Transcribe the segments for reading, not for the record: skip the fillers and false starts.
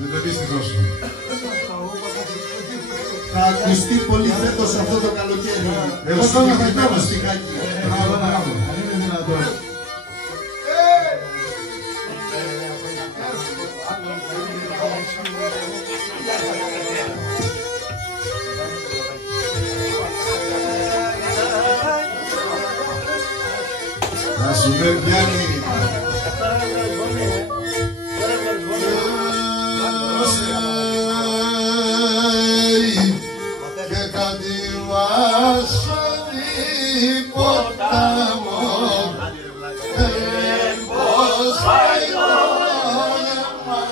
Με το δυστυχώς. Θα ακουστεί πολύ φέτος αυτό το καλοκαίρι. Εγώ θέλω να κάνω στιχάκι. Μπράβο. Αν είναι δυνατόν. Να σου με πιάνει. Και κατηβάσω την ποτάμο πως πάει το αίμα.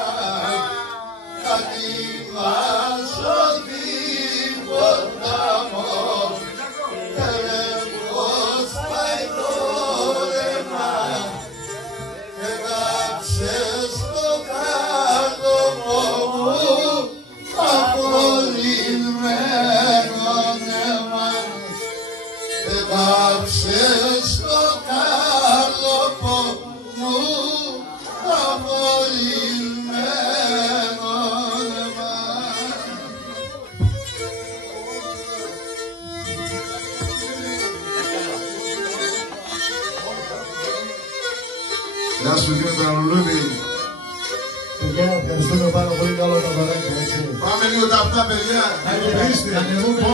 Κατηβάσω την ποτάμο πως πάει το αίμα. Και κάψες το κάτωπο μου απολυμμένο αίμα. Και κάψες το κάτωπο μου απολυμμένο αίμα. Γεια σου, Δήμητρα Ρουλούδη. Παιδιά, ευχαριστούμε πάρα πολύ, καλό τα παράκια. Πάμε λίγο τα αυτά, παιδιά.